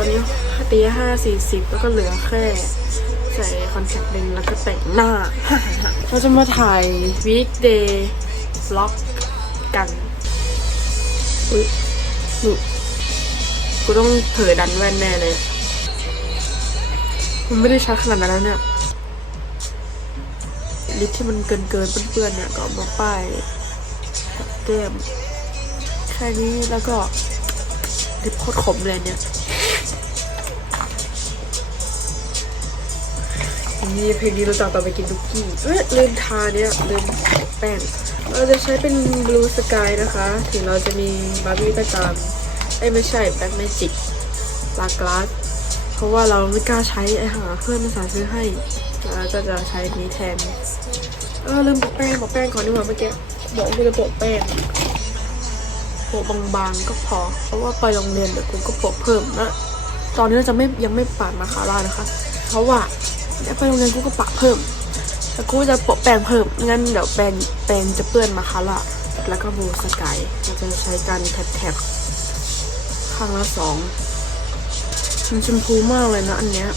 ตอนนี้ตีห้าสี่สิบแล้วก็เหลือแค่ใส่คอนแทคเลนส์แล้วก็แต่งหน้า เราจะมาถ่ายวีคเดย์บล็อกกันอุ้ยหนูกูต้องเผลอดันแว่นแน่เลย มันไม่ได้ชัดขนาดนั้นแล้วเนี่ยลิปที่มันเกินเกินเปื้อนๆเนี่ยก็มาป้ายกับแก้มแค่นี้แล้วก็ ลิปโคตรขมเลยเนี่ยนี่เพลงนี้เราจะต่อไปกินทุกกี้เอ้ยลืมทาเนี่ยลืมแป้งเราจะใช้เป็น Blue Sky นะคะ ถึงเราจะมีบาร์บี้ประจำเอ้ไม่ใช่แบ็คแมจิกลากลาสเพราะว่าเราไม่กล้าใช้ไอ้หาเพื่อนมาสาซื้อให้เราก็จะใช้นี้แทนเออลืมบอกแป้งบอกแป้งก่อนดีกว่าเมื่อกี้บอกว่าจะโปะแป้ง โปะบางๆก็พอ เพราะว่าไปโรงเรียนเดี๋ยวกูก็โปะเพิ่มนะตอนนี้เราจะไม่ยังไม่ปาดมาคาร่านะคะ เพราะว่าเดี๋ยวไปโรงเรียนกูก็ปะเพิ่มแต่กูจะโปะแป้งเพิ่มงั้นเดี๋ยวแป้งแป้งจะเปื้อนมาคาร่าแล้วก็บูสกายเราจะใช้การแท็บๆข้างละสองมันชมพูมากเลยนะอันเนี้ย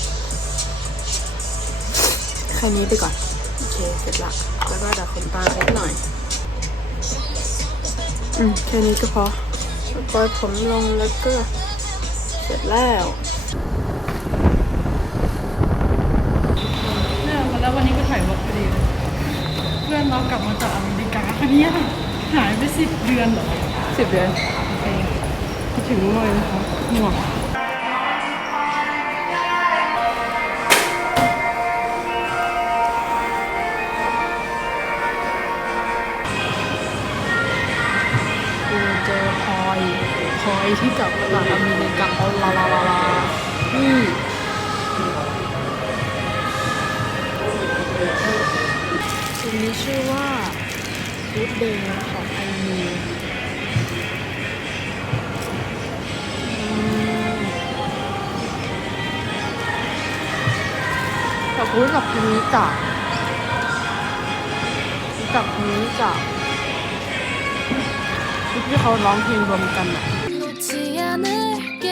แค่นี้ไปก่อน โอเค เสร็จละ แล้วก็ดัดขนตาเล็กหน่อย อืมแค่นี้ก็พอปล่อยผมลงแล้วก็เสร็จแล้วเนี่ยแล้ววันนี้ก็ถ่ายวอล์กพอดีเลยเพื่อนเรากลับมาจากอเมริกาคนนี้หายไปสิบเดือนเหรอสิบเดือนโอเคคิดถึงหน่อยนะคะห่วงกู พอยที่กลับมาจากอเมริกาเอาลาลาลาลานี่สิ่งนี้ชื่อว่าฟูดเดย์ของไอมีแต่กูรู้จักเพลงนี้จากรู้จักเพลงนี้จากที่เขาร้องเพลงรวมกันอะ 않을게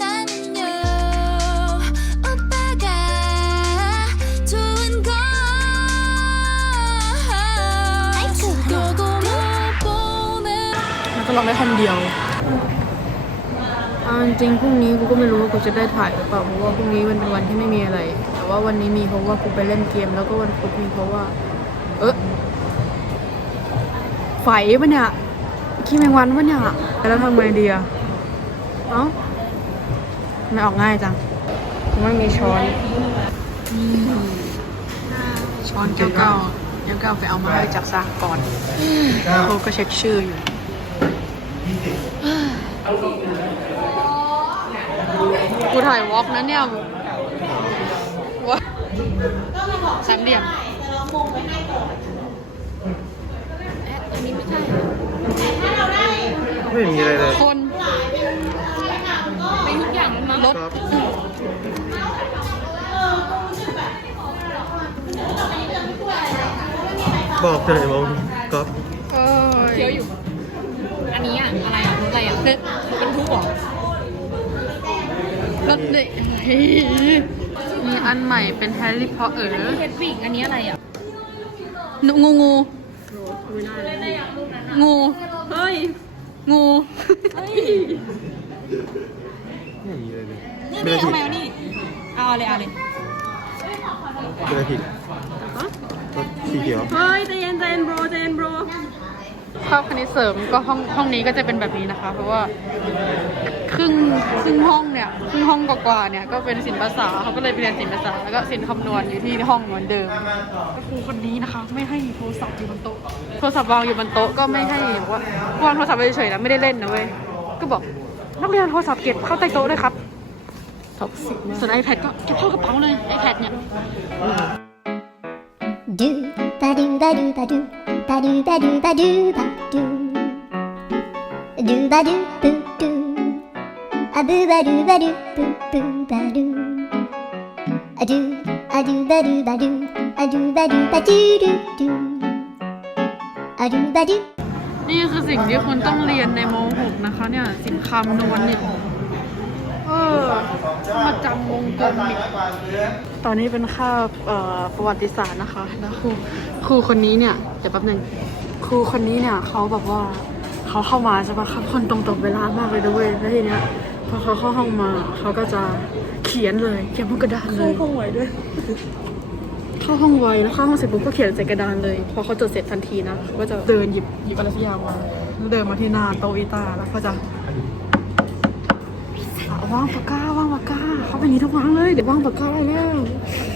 나는요 오빠가 좋은 걸 보고 못 보는 แล้วก็ร้องได้ทันเดียวเอาจริงๆพรุ่งนี้กูก็ไม่รู้ว่ากูจะได้ถ่ายหรือเปล่า เพราะว่าพรุ่งนี้มันเป็นวันที่ไม่มีอะไร แต่ว่าวันนี้มีเพราะว่ากูไปเล่นเกม แล้วก็วันพุธมีเพราะว่า เออไฟปะเนี่ย ขี้แมงวันปะเนี่ยแล้วทำไงดีอะเอ้าไม่ออกง่ายจังไม่มีช้อนช้อนแก้วเก้าแก้วเก้าไปเอามาให้จากสากก่อนเขาก็เช็คชื่ออยู่กูถ่ายวอล์กนะเนี่ยวะสามเหลี่ยมไม่ มีอะไรเลย คนเป็นทุกอย่างมันรถบอกหน่อยมองก๊อฟเออเคี้ยวอยู่ อันนี้อะ อะไรอะรถอะไรอะเป็นเป็นทุกข์เหรอรถเด็กมีอันใหม่เป็นแฮร์รี่พอตเตอร์เฮดวิกอันนี้อะไรอะ งูงูงู เฮ้ย งูไม่มีอะไรเลยนี่ไม่นี่ได้เอาผิดไปเอานี่เอาเลยเอาเลยไม่ได้ผิดรถสีเขียว เฮ้ยใจเย็นใจเย็นโบรใจเย็นโบร ภาพคณิตเสริมก็ห้องห้องนี้ก็จะเป็นแบบนี้นะคะ เพราะว่าครึ่งครึ่งห้องเนี่ยครึ่งห้องกว่าๆเนี่ยก็เป็นศิลปภาษาเขาก็เลยไปเรียนศิลปภาษาแล้วก็ศิลป์คำนวณอยู่ที่ห้องเหมือนเดิมก็ครูคนนี้นะคะ ไม่ให้โทรศัพท์อยู่บนโต๊ะโทรศัพท์วางอยู่บนโต๊ะก็ไม่ให้บอกว่าวางโทรศัพท์ไว้เฉยๆนะไม่ได้เล่นนะเว้ยก็บอกนักเรียนโทรศัพท์เก็บเข้าใต้โต๊ะด้วยครับส่วน iPad ก็เก็บเข้ากระเป๋าเลย iPad เนี่ย ดูบาดูบาดูบาดูบาดูบาดูบาดูดูบาดูปูปูอาบูบาดูบาดูปูปูบาดูอาดูอาดูบาดูบาดูอาดูบาดูบาดูดูดูอาดูนี่คือสิ่งที่คุณต้องเรียนในโมหกนะคะเนี่ยสิ่งคำนวณเนี่ย มาจำมงจรปิดตอนนี้เป็นค่าประวัติศาสตร์นะคะ แล้วครูครูคนนี้เนี่ยเดี๋ยวแป๊บนึงครูคนนี้เนี่ยเขาแบบว่าเขาเข้ามาใช่ปะครับคนตรงตรงเวลามากเลยด้วยแล้วทีเนี้ยพอเขาเข้าห้องมาเขาก็จะเขียนเลยเขียนบนกระดานเลยเข้าห้องไวด้วยเข้าห้องไวแล้วเข้าห้องเสร็จปุ๊บก็เขียนใส่กระดานเลยพอเขาจดเสร็จทันทีนะก็จะเดินหยิบหยิบอะไรสักอย่างมาเดินมาที่หน้าโต๊ะอีตาแล้วก็จะ วางปากกาวางปากกาเขาไปนี้ต้องวางเลย เดี๋ยววางปากกาได้แล้ว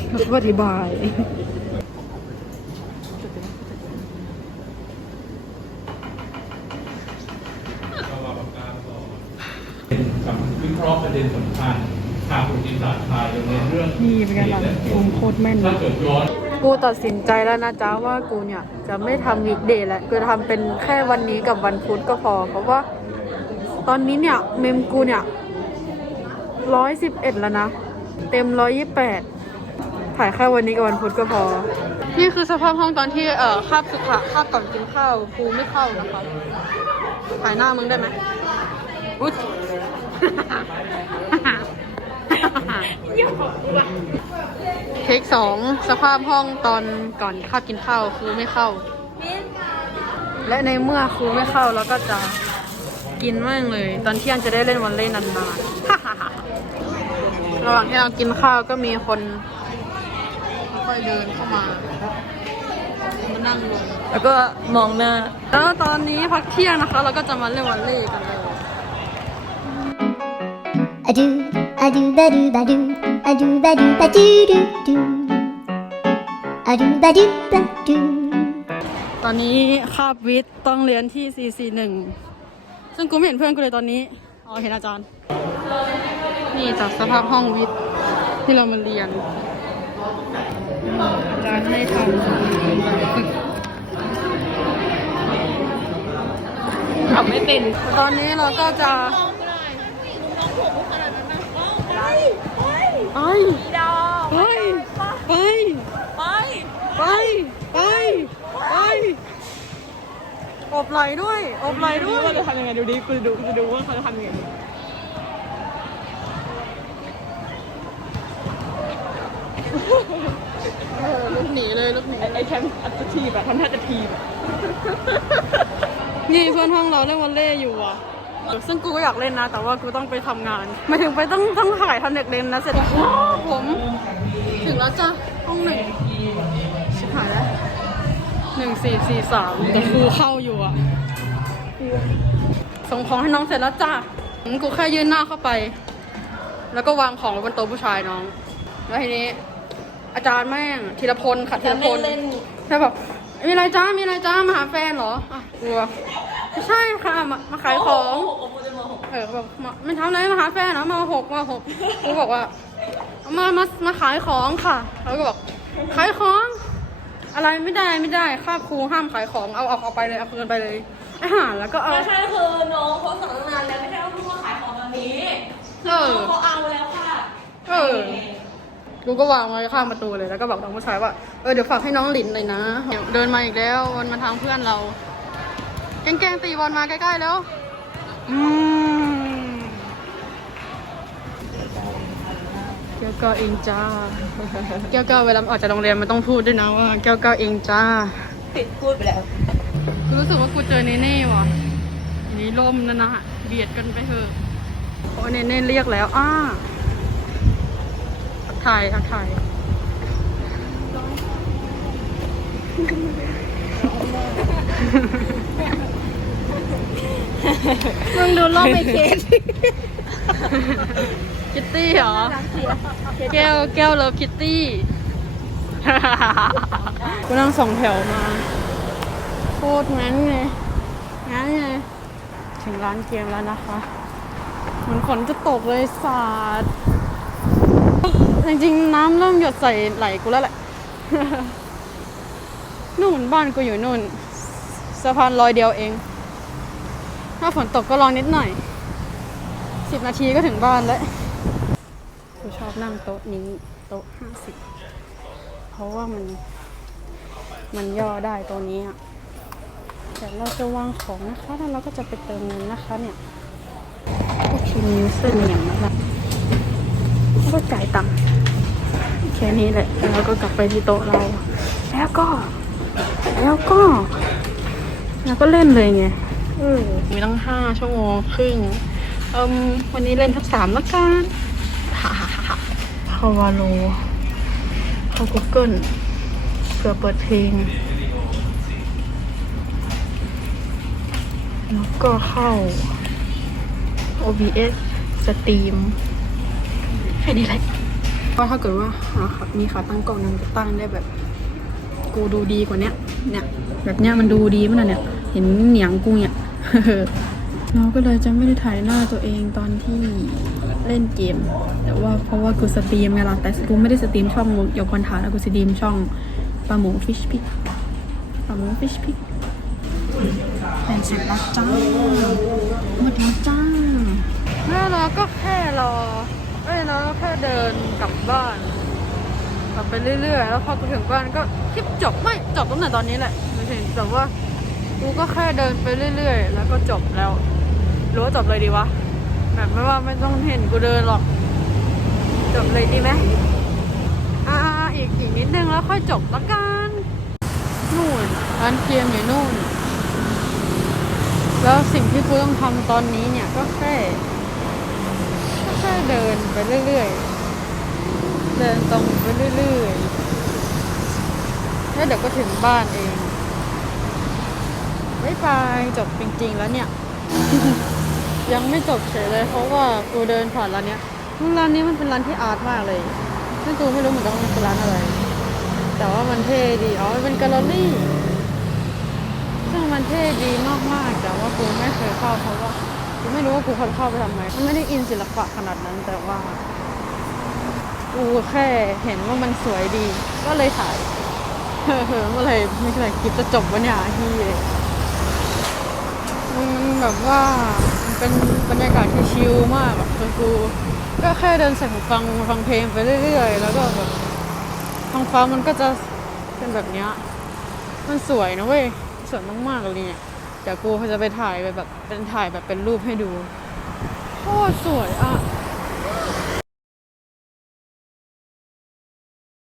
แล้วก็อธิบายเป็นกับวิเคราะห์ประเด็นสำคัญทางประวัติศาสตร์ไทยโดยเน้นเรื่องนี่เป็นไงล่ะผมโคตรแม่นถ้าเกิดย้อนกูตัดสินใจแล้วนะจ๊ะว่ากูเนี่ย จะไม่ทำวีคเดย์แล้วกูจะทำเป็นแค่วันนี้กับวันพุธก็พอ เพราะว่า ตอนนี้เนี่ย เมมกูเนี่ย ร้อยสิบเอ็ดแล้วนะ เต็มร้อยยี่แปดถ่ายแค่วันนี้กับวันพุธก็พอ นี่คือสภาพห้องตอนที่เอ่อคาบสุขะคาบก่อนกินข้าวกูไม่เข้านะคะถ่ายหน้ามึงได้ไหมอุ๊ยเทคสองสภาพห้องตอนก่อนคาบกินข้าวครูไม่เข้า และในเมื่อครูไม่เข้าแล้วก็จะกินมากเลย ตอนเที่ยงจะได้เล่นวอลเลย์นานๆ ระหว่างที่เรากินข้าวก็มีคนค่อยเดินเข้ามามานั่งลงแล้วก็มองหน้า แล้วตอนนี้พักเที่ยงนะคะ เราก็จะมาเล่นวัลเลย์กันเลย a do a do ba do ba do a do ba do ba do do do a do ba do ba do ตอนนี้คาบวิทย์ต้องเรียนที่ 441 ซึ่งกูไม่เห็นเพื่อนกูเลยตอนนี้ อ๋อ เห็นอาจารย์ นี่จากสภาพห้องวิทย์ที่เรามาเรียนอาจารให้ทำฝึกทำไม่เป็น ตอนนี้เราก็จะไปไปไปไปไปไปไปอบไหลด้วย อบไหลด้วยว่าจะทำยังไงดูดิกูจะดูกูจะดูว่าเขาจะทำยังไง เออลุกหนีเลยลุกหนีไอ้แคมป์อัตทีแบบทำท่าจะทีแบบนี่เพื่อนห้องเราเล่นวอลเลย์อยู่อะ ซึ่งกูก็อยากเล่นนะ แต่ว่ากูต้องไปทำงานหมายถึงไปต้องต้องถ่ายทำเด็กเล่นนะเสร็จโอ้ผม ถึงแล้วจ้ะห้องหนึ่งชิบหายแล้วหนึ่งสี่สี่สามแต่ครูเข้าอยู่อะ ส่งของให้น้องเสร็จแล้วจ้ะกูแค่ยื่นหน้าเข้าไป แล้วก็วางของไว้บนโต๊ะผู้ชายน้อง แล้วทีนี้ อาจารย์แม่งธีรพลค่ะธีรพลแล้วบอกมีอะไรจ้ามีอะไรจ้ามาหาแฟนเหรออะกลัวไม่ใช่ค่ะมามาขายของเออบอกมาไม่ทำอะไรมาหาแฟนเหรอมาหกมาหกกูบอกว่ามามามาขายของค่ะแล้วก็บอกขายของอะไรไม่ได้ไม่ได้ค่าครูห้ามขายของเอาเอาเอาไปเลยเอาคืนไปเลยอาหารแล้วก็เอาใช่คือน้องเขาสั่งตั้งนานแล้วไม่ใช่ว่าเพิ่งมาขายของแบบนี้เออเขาเอาแล้วค่ะเออ กูก็วางไว้ข้างประตูเลยแล้วก็บอกน้องผู้ชายว่าเออเดี๋ยวฝากให้น้องหลินหน่อยนะ เดินมาอีกแล้ววนมาทางเพื่อนเรา แกล้งๆตีบอลมาใกล้ๆแล้ว อืมแก้วก็เองจ้าแก้วก็เวลาออกจากโรงเรียนมันต้องพูดด้วยนะว่าแก้วก็เองจ้าติดพูดไปแล้วกูรู้สึกว่ากูเจอเนเน่ว่ะอันนี้ลมนะนะเบียดกันไปเถอะโอ้เนเน่เรียกแล้วอ้า ทักทายทักทายมึงดูรอบไปเคสคิตตี้เหรอ แก้วแก้วเลิฟคิตตี้กูนั่งสองแถวมา โคตรงั้นเลยงั้นเลยถึงร้านเกมแล้วนะคะ เหมือนฝนจะตกเลยสาด จริงๆน้ำเริ่มหยดใส่ไหลกูแล้วแหละ นู่นบ้านกูอยู่นู่นสะพานลอยเดียวเอง ถ้าฝนตกก็รองนิดหน่อยสิบนาทีก็ถึงบ้านแล้วกูชอบนั่งโต๊ะนี้โต๊ะห้าสิบเพราะว่ามัน มันย่อได้ตัวนี้อะเดี๋ยวเราจะวางของนะคะ แล้วเราก็จะไปเติมเงินนะคะเนี่ยก็ชิมเส้นอย่างนั้นแหละล้ว ก็จ่ายตังค์แค่นี้แหละแล้วก็กลับไปที่โต๊ะเรา แล้วก็ แล้วก็ แล้วก็เล่นเลยไงมีตั้งห้าชั่วโมงครึ่งเอิมวันนี้เล่นทักสามละกันฮ่าฮ่าวาโลเขา Google เพื่อเปิดเพลง แล้วก็เข้า OBS สตรีม แค่นี้แหละว่าถ้าเกิดว่าหาขามีขาตั้งกล้องนั้นจะตั้งได้แบบ กูดูดีกว่าเนี้ยเนี่ย แบบเนี้ยมันดูดีมั้ยน่ะเนี่ย เห็นเหนียงกูเนี่ยเราก็เลยจะไม่ได้ถ่ายหน้าตัวเองตอนที่เล่นเกม แต่ว่าเพราะว่ากูสตรีมไงล่ะแต่กูไม่ได้สตรีมช่องยกคนถาแล้วกูสตรีมช่องปลาหมูฟิชพิกปลาหมูฟิชพิกเป็นเสร็จแล้วจ้าหมดแล้วจ้าแล้วเราก็แค่รอ เอ้ยเราแค่เดินกลับบ้านกลับไปเรื่อยๆ แล้วพอกูถึงบ้านก็คลิปจบไม่จบตั้งแต่ตอนนี้แหละไม่ใช่แต่ว่ากูก็แค่เดินไปเรื่อยๆ แล้วก็จบแล้วหรือว่าจบเลยดีวะแบบไม่ว่าไม่ต้องเห็นกูเดินหรอก จบเลยดีไหมอ่าอีกอีกนิดนึงแล้วค่อยจบละกันนู่นร้านเกมอยู่นู่น แล้วสิ่งที่กูต้องทำตอนนี้เนี่ยก็แค่ ก็แค่เดินไปเรื่อยๆ เดินตรงไปเรื่อยๆ แล้วเดี๋ยวก็ถึงบ้านเองบ๊ายบายจบจริงๆแล้วเนี่ย ยังไม่จบเฉยเลย เพราะว่ากูเดินผ่านร้านเนี้ยร้านนี้มันเป็นร้านที่อาร์ตมากเลยซึ่งกูไม่รู้เหมือนกันว่ามันเป็นร้านอะไร แต่ว่ามันเท่ดีอ๋อมันเป็นแกลเลอรี่ซึ่งมันเท่ดีมากๆ แต่ว่ากูไม่เคยเข้าเพราะว่า กูไม่รู้ว่ากูควรเข้าไปทำไมมันไม่ได้อินศิลปะขนาดนั้นแต่ว่า กูแค่เห็นว่ามันสวยดี ก็เลยถ่ายเฮ้อเมื่อไรไม่เคยคลิปจะจบวะเนี่ยที่มันแบบว่ามันเป็นบรรยากาศที่ชิลมากอะคือกูก็แค่เดินใส่หูฟังฟังเพลงไปเรื่อยๆ แล้วก็แบบท้องฟ้ามันก็จะเป็นแบบเนี้ยมันสวยนะเว้ย สวยมากๆเลยเนี่ย เดี๋ยวกูจะไปถ่ายไปแบบเป็นถ่ายแบบเป็นรูปให้ดูโคตรสวยอะ